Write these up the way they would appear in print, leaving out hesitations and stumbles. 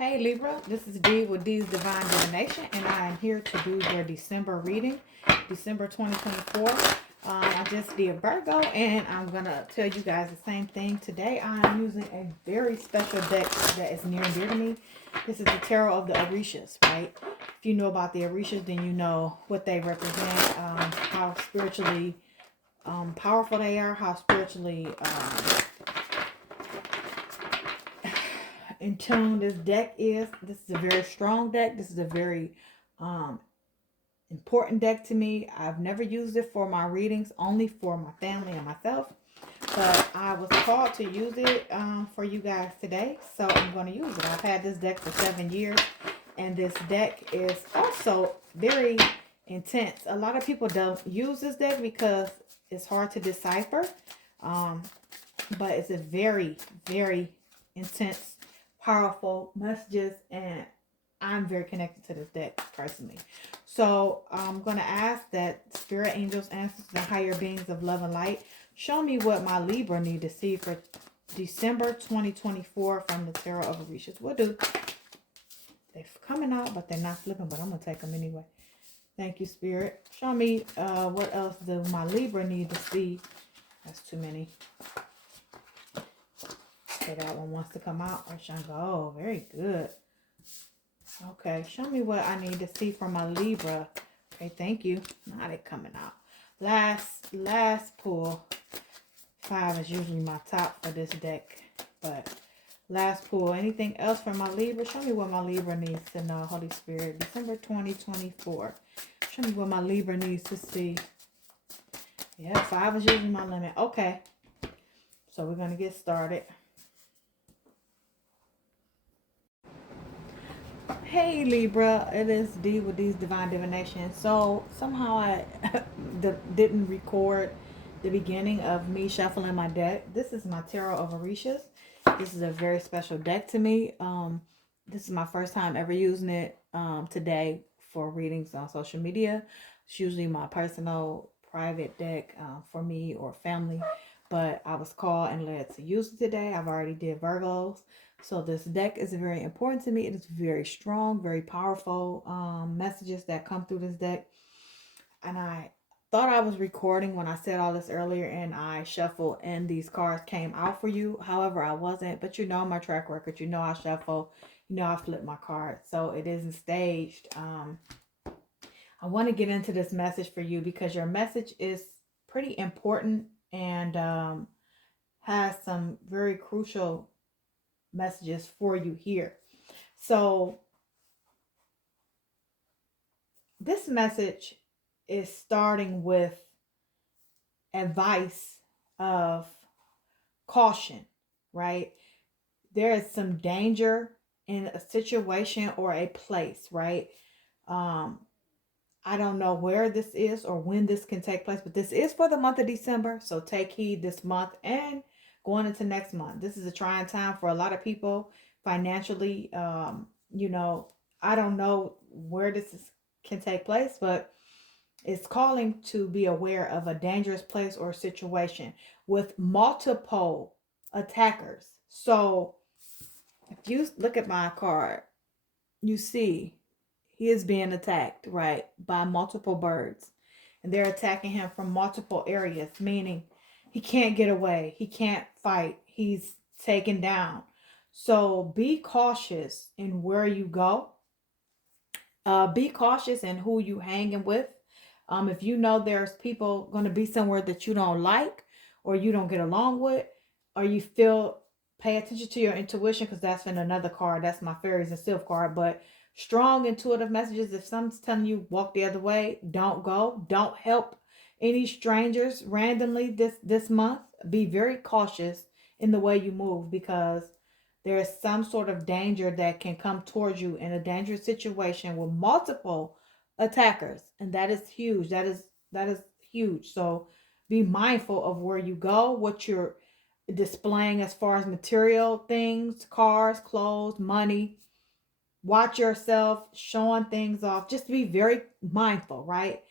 Hey Libra, this is Dee with Dee's Divine Divination, and I am here to do your December reading, December 2024. I just did Virgo, and I'm going to tell you guys the same thing. Today I am using a very special deck that is near and dear to me. This is the Tarot of the Orishas, right? If you know about the Orishas, then you know what they represent, how spiritually powerful they are, how spiritually in tune this deck is. This is a very strong deck. This is a very important deck to me. I've never used it for my readings, only for my family and myself, but I was called to use it for you guys today, so I'm going to use it. I've had this deck for 7 years, and this deck is also very intense. A lot of people don't use this deck because it's hard to decipher, but it's a very, very intense, powerful messages, and I'm very connected to this deck personally. So I'm going to ask that spirit, angels, ancestors, and higher beings of love and light show me what my Libra need to see for December 2024 from the Tarot of Orishas. What do? They're coming out, but they're not flipping, but I'm going to take them anyway. Thank you, Spirit. Show me what else do my Libra need to see. That's too many. Okay, that one wants to come out. Or should I go? Oh, very good. Okay, show me what I need to see from my Libra. Okay, thank you. Now they're coming out. Last pull. 5 is usually my top for this deck, but last pull. Anything else for my Libra? Show me what my Libra needs to know, Holy Spirit. December 2024. Show me what my Libra needs to see. Yeah, 5 is usually my limit. Okay, so we're going to get started. Hey Libra, it is Dee with Dee's Divine Divination. So somehow I didn't record the beginning of me shuffling my deck. This is my Tarot of Orishas. This is a very special deck to me. This is my first time ever using it today for readings on social media. It's usually my personal private deck for me or family, but I was called and led to use it today. I've already did Virgos. So this deck is very important to me. It is very strong, very powerful messages that come through this deck. And I thought I was recording when I said all this earlier, and I shuffled and these cards came out for you. However, I wasn't. But you know my track record. You know I shuffle. You know I flip my cards. So it isn't staged. I want to get into this message for you because your message is pretty important and has some very crucial messages for you here. So this message is starting with advice of caution, right? There is some danger in a situation or a place, right? I don't know where this is or when this can take place, but this is for the month of December. So take heed this month and going into next month. This is a trying time for a lot of people financially. I don't know where can take place, but it's calling to be aware of a dangerous place or situation with multiple attackers. So if you look at my card, you see he is being attacked, right, by multiple birds. And they're attacking him from multiple areas, meaning he can't get away. He can't fight. He's taken down. So be cautious in where you go. Be cautious in who you hanging with. If you know there's people going to be somewhere that you don't like or you don't get along with, or you feel, pay attention to your intuition, because that's in another card. That's my fairies and sylph card. But strong intuitive messages. If someone's telling you walk the other way, don't go. Don't help any strangers randomly this month. Be very cautious in the way you move, because there is some sort of danger that can come towards you in a dangerous situation with multiple attackers, and that is huge. That is huge. So be mindful of where you go, what you're displaying as far as material things, cars, clothes, money. Watch yourself showing things off. Just be very mindful, right?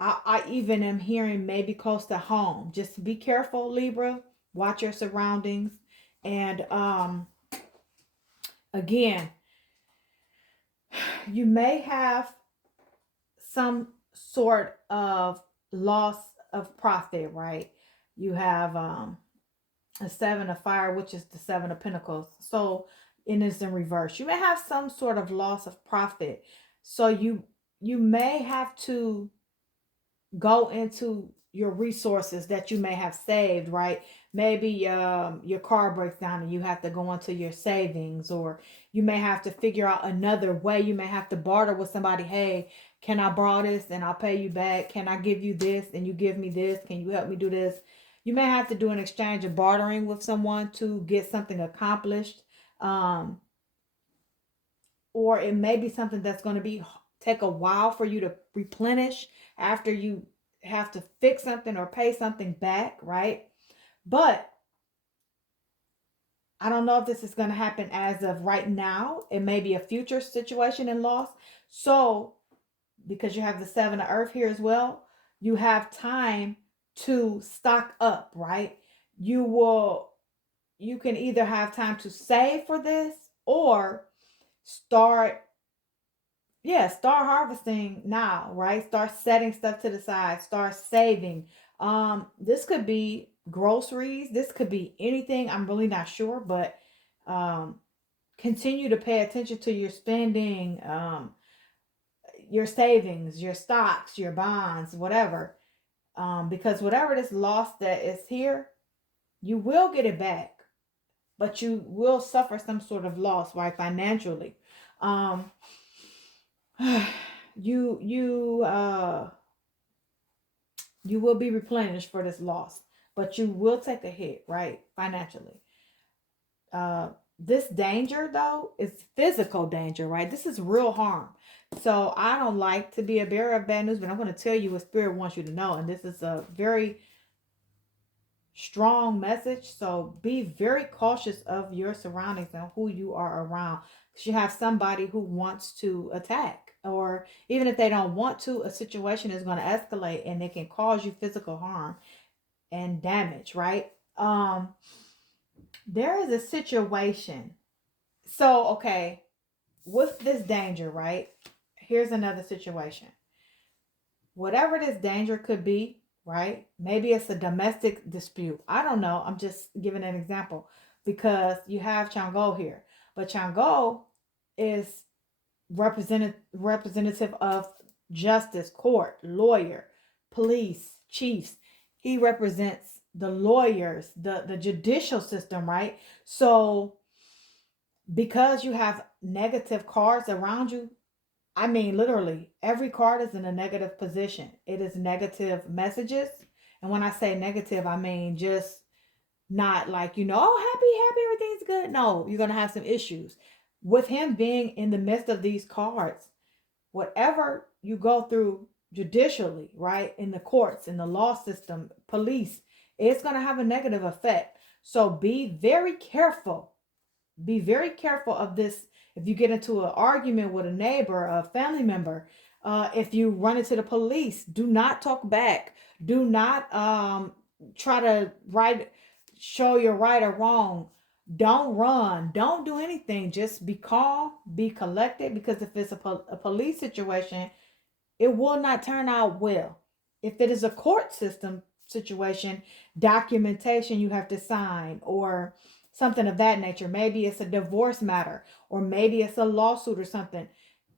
I even am hearing maybe close to home. Just be careful, Libra. Watch your surroundings. And again, You may have some sort of loss of profit, right? You have a seven of fire, which is the seven of pentacles. So it is in reverse. You may have some sort of loss of profit. So you may have to go into your resources that you may have saved, right? Maybe your car breaks down and you have to go into your savings, or you may have to figure out another way. You may have to barter with somebody. Hey, can I borrow this and I'll pay you back? Can I give you this and you give me this? Can you help me do this? You may have to do an exchange of bartering with someone to get something accomplished. Um, or it may be something that's going to be take a while for you to replenish after you have to fix something or pay something back, right? But I don't know if this is going to happen as of right now. It may be a future situation and loss. So because you have the seven of earth here as well, you have time to stock up, right? You can either have time to save for this, or start start harvesting now, right? Start setting stuff to the side, start saving. This could be groceries, this could be anything. I'm really not sure, but um continue to pay attention to your spending, your savings, your stocks, your bonds, whatever. Because whatever this loss that is here, you will get it back, but you will suffer some sort of loss, right? Financially. Um you you uh you will be replenished for this loss, but you will take a hit, right? Financially. This danger though is physical danger, right? This is real harm. So I don't like to be a bearer of bad news, but I'm going to tell you what spirit wants you to know, and this is a very strong message. So be very cautious of your surroundings and who you are around, because you have somebody who wants to attack, or even if they don't want to, a situation is going to escalate and it can cause you physical harm and damage, right? There is a situation. So okay, with this danger, right? Here's another situation. Whatever this danger could be, right? Maybe it's a domestic dispute. I don't know. I'm just giving an example because you have Chango here. But Chango is representative of justice, court, lawyer, police, chiefs. He represents the lawyers, the judicial system, right? So because you have negative cards around you, I mean, literally, every card is in a negative position. It is negative messages. And when I say negative, I mean just not like, oh, happy, everything's good. No, you're going to have some issues. With him being in the midst of these cards, whatever you go through judicially, right, in the courts, in the law system, police, it's going to have a negative effect. So be very careful of this. If you get into an argument with a neighbor, a family member, if you run into the police, do not talk back. Do not try to show you're right or wrong. Don't run. Don't do anything. Just be calm, be collected, because if it's a police situation, it will not turn out well. If it is a court system situation, documentation you have to sign, or something of that nature. Maybe it's a divorce matter, or maybe it's a lawsuit or something.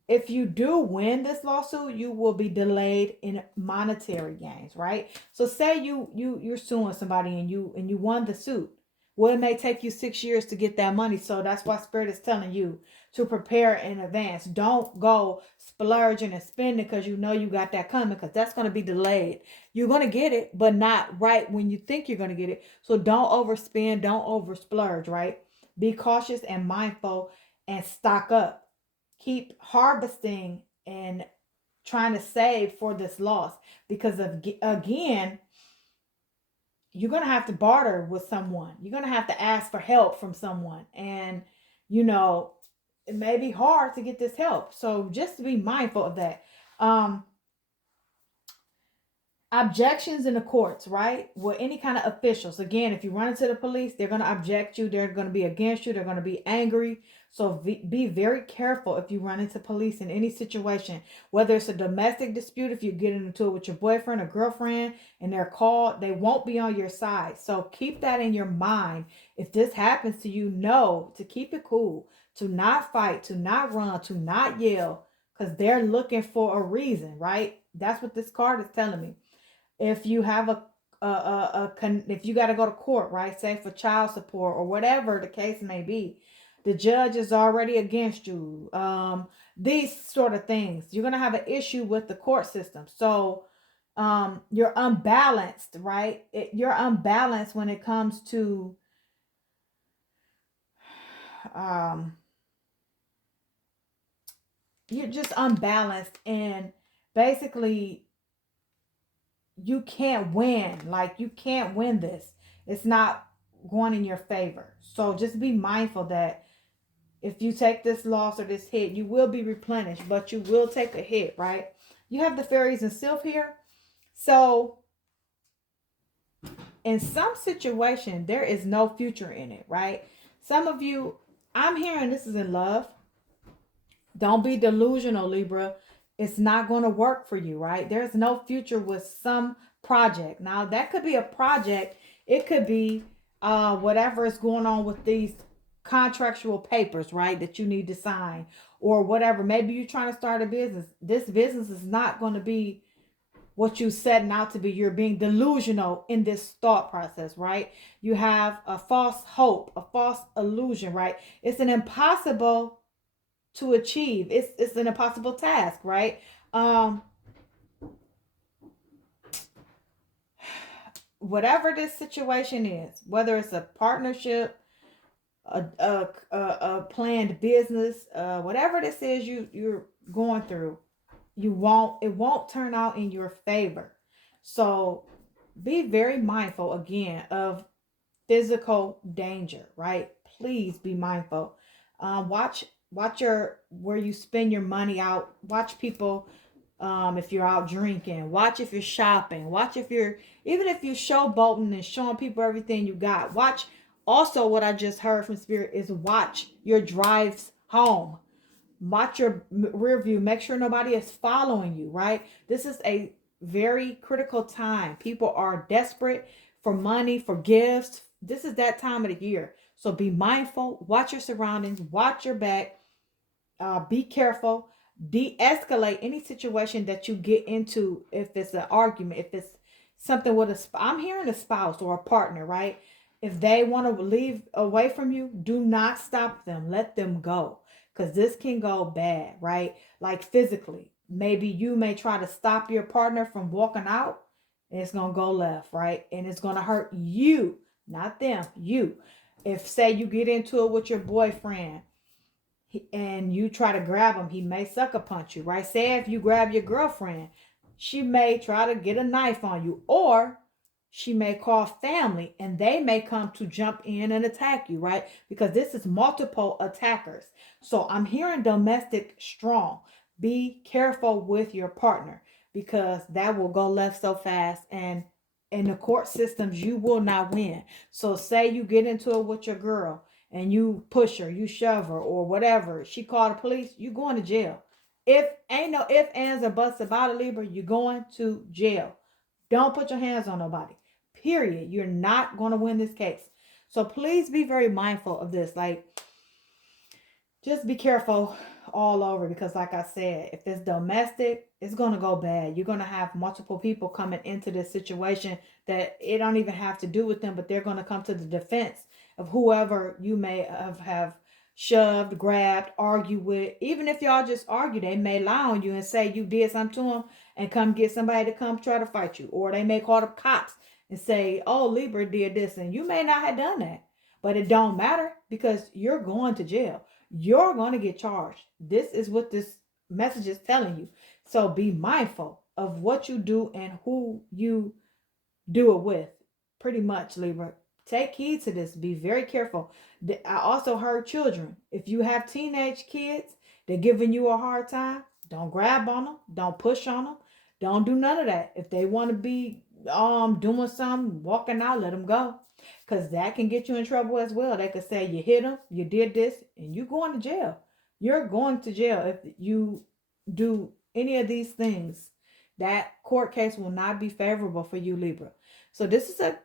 If you do win this lawsuit, you will be delayed in monetary gains, right? So say you're suing somebody and you won the suit. Well, it may take you 6 years to get that money. So that's why Spirit is telling you to prepare in advance. Don't go splurging and spending because you know you got that coming, because that's going to be delayed. You're going to get it, but not right when you think you're going to get it. So don't overspend, don't over splurge, right? Be cautious and mindful and stock up. Keep harvesting and trying to save for this loss, because of again, you're going to have to barter with someone. You're going to have to ask for help from someone, and you know it may be hard to get this help, so just be mindful of that. um Objections in the courts, right? With any kind of officials. Again, if you run into the police, they're going to object you. They're going to be against you. They're going to be angry. So be very careful if you run into police in any situation, whether it's a domestic dispute, if you get into it with your boyfriend or girlfriend and they're called, they won't be on your side. So keep that in your mind. If this happens to you, know to keep it cool, to not fight, to not run, to not yell, because they're looking for a reason, right? That's what this card is telling me. If you have if you got to go to court, right, say for child support or whatever the case may be, the judge is already against you, these sort of things, you're going to have an issue with the court system. So you're unbalanced, right? You're unbalanced when it comes to um you're just unbalanced, and basically you can't win. Like, you can't win this. It's not going in your favor. So just be mindful that if you take this loss or this hit, you will be replenished, but you will take a hit, right? You have the fairies and sylph here. So in some situation, there is no future in it, right? Some of you, I'm hearing this is in love. Don't be delusional, Libra. It's not going to work for you, right? There's no future with some project. Now, that could be a project. It could be whatever is going on with these contractual papers, right? That you need to sign or whatever. Maybe you're trying to start a business. This business is not going to be what you setting out to be. You're being delusional in this thought process, right? You have a false hope, a false illusion, right? It's an impossible to achieve. It's an impossible task, right? Um, Whatever this situation is, whether it's a partnership, a planned business, whatever this is you're going through, it won't turn out in your favor. So be very mindful again of physical danger, right? Please be mindful. Watch your where you spend your money out. Watch people, if you're out drinking. Watch if you're shopping. Watch if you're, even if you're showboating and showing people everything you got. Watch also, what I just heard from Spirit is watch your drives home. Watch your rear view. Make sure nobody is following you, right? This is a very critical time. People are desperate for money, for gifts. This is that time of the year. So be mindful. Watch your surroundings. Watch your back. Be careful. De-escalate any situation that you get into. If it's an argument, if it's something with I'm hearing a spouse or a partner, right? If they want to leave away from you, do not stop them. Let them go, because this can go bad, right? Like physically, maybe you may try to stop your partner from walking out, and it's gonna go left, right? And it's gonna hurt you, not them. You. If say you get into it with your boyfriend and you try to grab him, he may sucker punch you, right? Say if you grab your girlfriend, she may try to get a knife on you, or she may call family and they may come to jump in and attack you, right? Because this is multiple attackers. So I'm hearing domestic strong. Be careful with your partner, because that will go left so fast, and in the court systems you will not win. So say you get into it with your girl and you push her, you shove her, or whatever, she called the police, you going to jail. If ain't no if, ands, or buts about it, Libra, you're going to jail. Don't put your hands on nobody. Period. You're not going to win this case. So please be very mindful of this. Like, just be careful all over, because like I said, if it's domestic, it's going to go bad. You're going to have multiple people coming into this situation that it don't even have to do with them, but they're going to come to the defense of whoever you may have shoved, grabbed, argued with. Even if y'all just argue, they may lie on you and say you did something to them and come get somebody to come try to fight you. Or they may call the cops and say, oh, Libra did this, and you may not have done that. But it don't matter, because you're going to jail. You're going to get charged. This is what this message is telling you. So be mindful of what you do and who you do it with. Pretty much, Libra. Take heed to this. Be very careful. I also heard children. If you have teenage kids, they're giving you a hard time, don't grab on them. Don't push on them. Don't do none of that. If they want to be doing something, walking out, let them go. Because that can get you in trouble as well. They could say you hit them, you did this, and you going to jail. You're going to jail if you do any of these things. That court case will not be favorable for you, Libra. So this is a,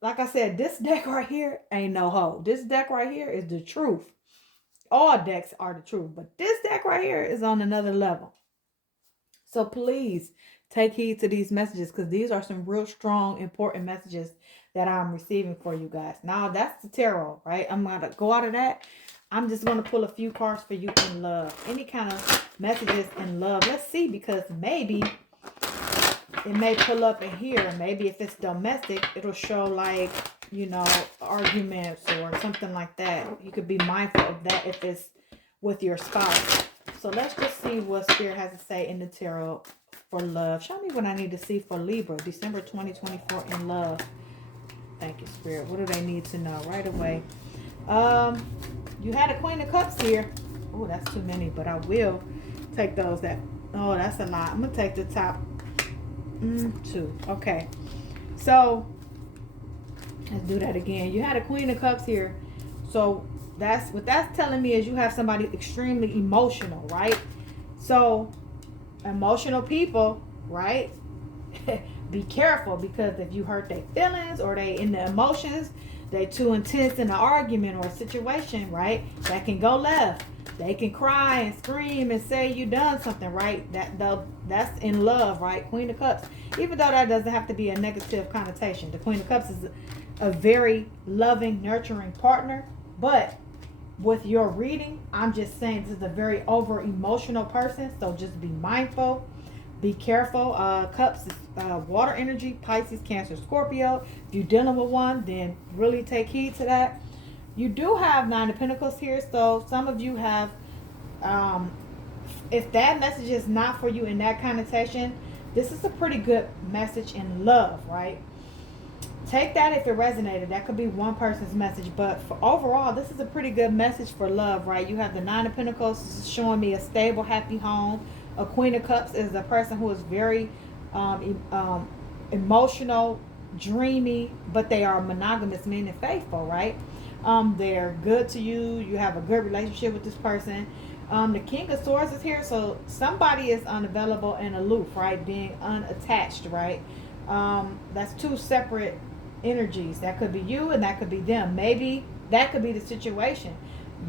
like I said, this deck right here ain't no hoe. This deck right here is the truth. All decks are the truth, but this deck right here is on another level. So please take heed to these messages, because these are some real strong, important messages that I'm receiving for you guys. Now that's the tarot, right? I'm going to go out of that. I'm just going to pull a few cards for you in love. Any kind of messages in love. Let's see, because maybe it may pull up in here. Maybe if it's domestic, it'll show like, you know, arguments or something like that. You could be mindful of that if it's with your spouse. So let's just see what Spirit has to say in the tarot for love. Show me what I need to see for Libra, December 2024 in love. Thank you, Spirit. What do they need to know right away? You had a Queen of Cups here. Oh, that's too many, but I will take those. Oh, that's a lot. I'm going to take the top two. Okay. So, let's do that again. You had a Queen of Cups here. So, that's what that's telling me is you have somebody extremely emotional, right? So, emotional people, right? Be careful, because if you hurt their feelings or they in the emotions, they too intense in an argument or a situation, right? That can go left. They can cry and scream and say you done something, right? That's in love, right? Queen of Cups. Even though that doesn't have to be a negative connotation. The Queen of Cups is a very loving, nurturing partner. But with your reading, I'm just saying this is a very over emotional person. So just be mindful. Be careful. Cups is water energy, Pisces, Cancer, Scorpio. If you're dealing with one, then really take heed to that. You do have Nine of Pentacles here, so some of you have, if that message is not for you in that connotation, this is a pretty good message in love, right? Take that if it resonated. That could be one person's message, but for overall, this is a pretty good message for love, right? You have the Nine of Pentacles. This is showing me a stable, happy home. A Queen of Cups is a person who is very emotional, dreamy, but they are monogamous, meaning faithful, right? They're good to you. You have a good relationship with this person. The King of Swords is here, so somebody is unavailable and aloof, right? Being unattached, right? That's two separate energies. That could be you and that could be them. Maybe that could be the situation.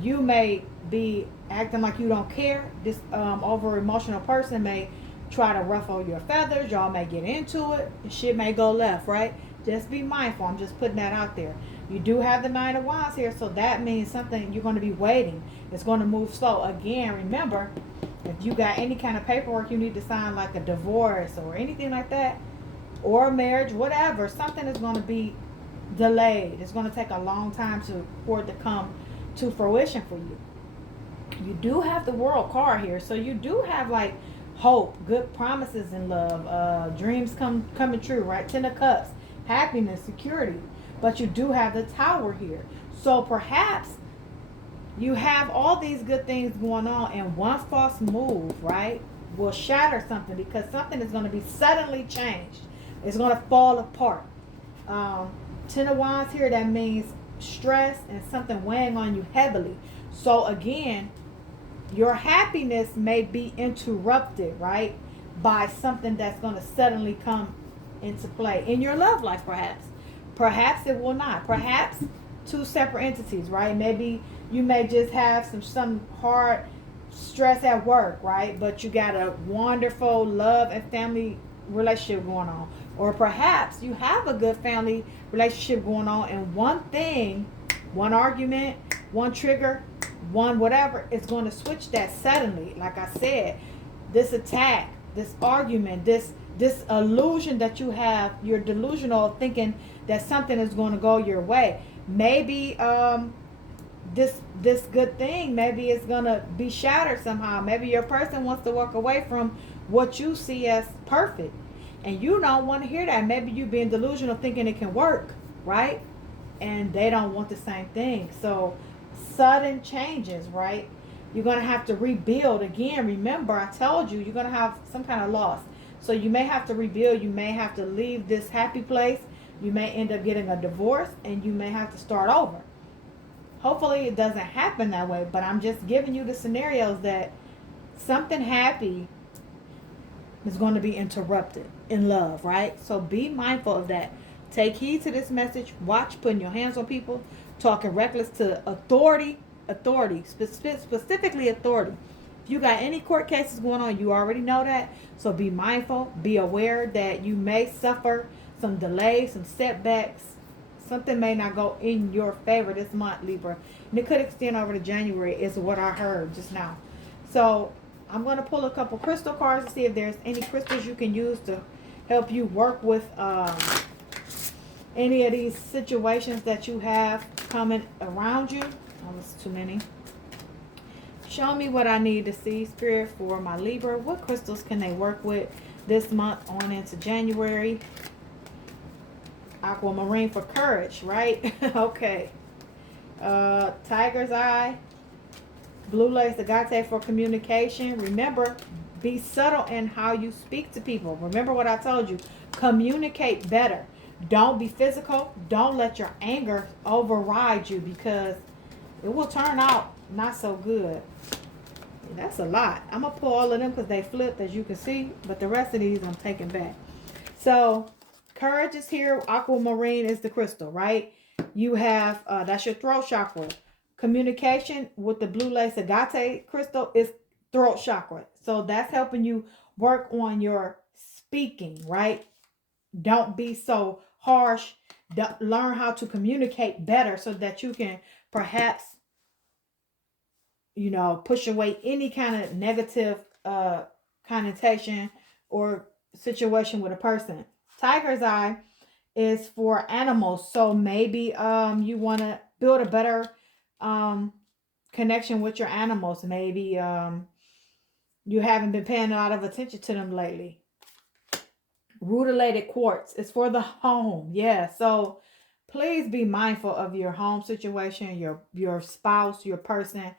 You may be acting like you don't care. This over emotional person may try to ruffle your feathers. Y'all may get into it. Shit may go left, right? Just be mindful. I'm just putting that out there. You do have the Nine of Wands here, so that means something you're going to be waiting. It's going to move slow. Again, remember, if you got any kind of paperwork you need to sign, like a divorce or anything like that, or a marriage, whatever, something is going to be delayed. It's going to take a long time for it to come to fruition for you. You do have the World card here, so you do have like hope, good promises in love, dreams coming true, right? Ten of Cups, happiness, security. But you do have the Tower here. So perhaps you have all these good things going on, and one false move, right, will shatter something, because something is going to be suddenly changed. It's going to fall apart. Ten of Wands here, that means stress and something weighing on you heavily. So again, your happiness may be interrupted, right, by something that's going to suddenly come into play in your love life, perhaps. Perhaps it will not. Perhaps two separate entities, right? Maybe you may just have some hard stress at work, right? But you got a wonderful love and family relationship going on. Or perhaps you have a good family relationship going on, and one thing, one argument, one trigger, one whatever is going to switch that suddenly. Like I said, this attack, this argument, this illusion that you have, you're delusional thinking that something is going to go your way. Maybe this good thing, maybe it's going to be shattered somehow. Maybe your person wants to walk away from what you see as perfect, and you don't want to hear that. Maybe you being delusional thinking it can work, right? And they don't want the same thing. So sudden changes, right? You're going to have to rebuild again. Remember, I told you, you're going to have some kind of loss. So you may have to rebuild. You may have to leave this happy place. You may end up getting a divorce, and you may have to start over. Hopefully it doesn't happen that way, but I'm just giving you the scenarios that something happy is going to be interrupted in love, right? So be mindful of that. Take heed to this message. Watch putting your hands on people, talking reckless to authority, specifically authority. If you got any court cases going on, you already know that. So be mindful, be aware that you may suffer some delays, some setbacks. Something may not go in your favor this month, Libra. And it could extend over to January, is what I heard just now. So I'm going to pull a couple crystal cards to see if there's any crystals you can use to help you work with any of these situations that you have coming around you. Oh, that's too many. Show me what I need to see, Spirit, for my Libra. What crystals can they work with this month on into January? Aquamarine for courage, right? Okay. Tiger's Eye. Blue lace agate for communication. Remember, be subtle in how you speak to people. Remember what I told you. Communicate better. Don't be physical. Don't let your anger override you, because it will turn out not so good. That's a lot. I'm going to pull all of them because they flipped, as you can see. But the rest of these I'm taking back. So, courage is here. Aquamarine is the crystal, right? You have, that's your throat chakra. Communication with the blue lace agate crystal is throat chakra. So that's helping you work on your speaking, right? Don't be so harsh. Learn how to communicate better so that you can perhaps, push away any kind of negative connotation or situation with a person. Tiger's Eye is for animals. So maybe you want to build a better connection with your animals. Maybe you haven't been paying a lot of attention to them lately. Rutilated quartz is for the home. Yeah, so please be mindful of your home situation, your spouse, your person.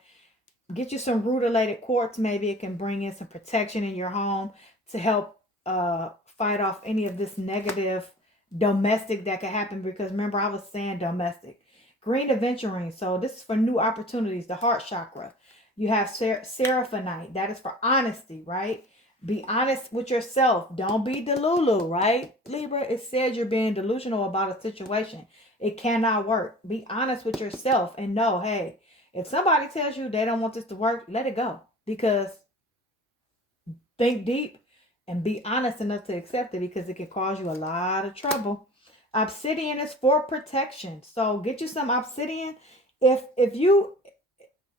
Get you some rutilated quartz. Maybe it can bring in some protection in your home to help fight off any of this negative domestic that could happen. Because remember, I was saying domestic. Green aventurine. So this is for new opportunities. The heart chakra. You have seraphonite. That is for honesty, right? Be honest with yourself. Don't be delulu, right? Libra, it says you're being delusional about a situation. It cannot work. Be honest with yourself and know, hey, if somebody tells you they don't want this to work, let it go. Because think deep and be honest enough to accept it, because it can cause you a lot of trouble. Obsidian is for protection. So get you some obsidian. If you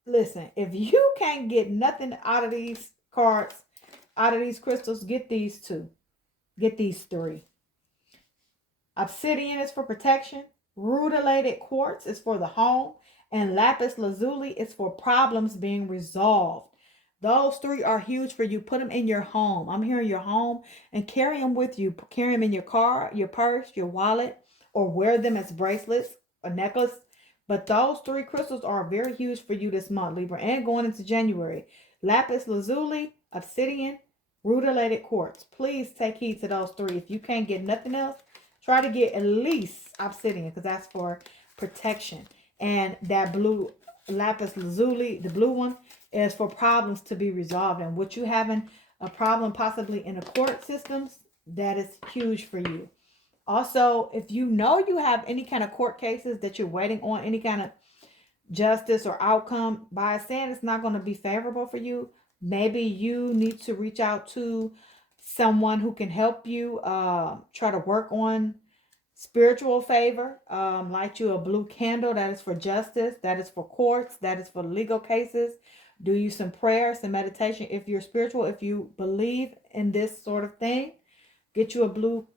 listen, if you can't get nothing out of these cards, out of these crystals, get these two. Get these three. Obsidian is for protection. Rutilated quartz is for the home. And lapis lazuli is for problems being resolved. Those three are huge for you. Put them in your home. I'm here in your home, and carry them with you. Carry them in your car, your purse, your wallet, or wear them as bracelets or necklace. But those three crystals are very huge for you this month, Libra, and going into January. Lapis lazuli, obsidian, rutilated quartz. Please take heed to those three. If you can't get nothing else, try to get at least obsidian, because that's for protection. And that blue lapis lazuli, the blue one, is for problems to be resolved. And what you having a problem possibly in the court systems, that is huge for you. Also, if you know you have any kind of court cases that you're waiting on, any kind of justice or outcome, by saying it's not going to be favorable for you, maybe you need to reach out to someone who can help you try to work on spiritual favor. Light you a blue candle. That is for justice. That is for courts. That is for legal cases. Do you some prayers and meditation if you're spiritual, if you believe in this sort of thing. Get you a blue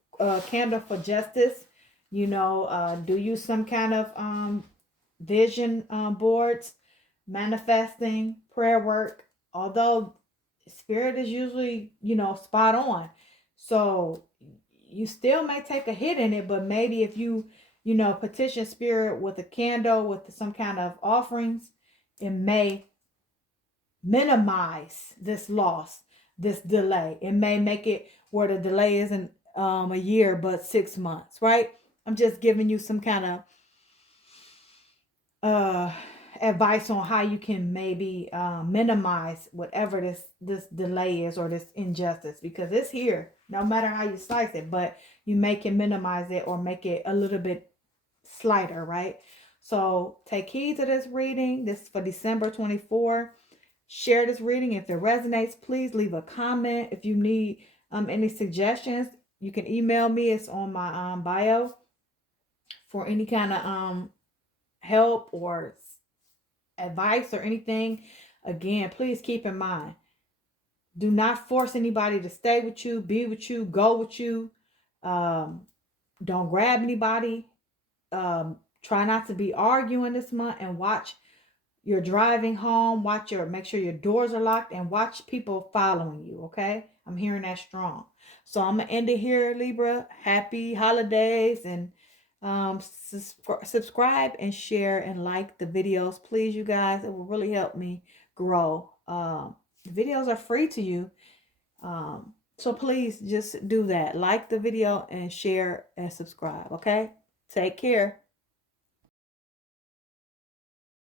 candle for justice. Do you some kind of vision boards, manifesting, prayer work. Although spirit is usually, spot on. So you still may take a hit in it, but maybe if you, petition spirit with a candle, with some kind of offerings, it may minimize this loss. this delay. It may make it where the delay isn't a year but 6 months, right? I'm just giving you some kind of uh advice on how you can maybe minimize whatever this delay is or this injustice, because it's here no matter how you slice it, but you can minimize it or make it a little bit slighter, right? So take heed to this reading. This is for December 24. Share this reading if it resonates. Please leave a comment. If you need any suggestions, you can email me. It's on my bio for any kind of help or advice or anything. Again, please keep in mind, do not force anybody to stay with you, be with you, go with you. Um, don't grab anybody. Try not to be arguing this month, and watch you're driving home, make sure your doors are locked, and watch people following you. Okay, I'm hearing that strong. So I'm gonna end it here, Libra. Happy holidays, and subscribe and share and like the videos, please, you guys. It will really help me grow. The videos are free to you, so please just do that. Like the video and share and subscribe. Okay, take care.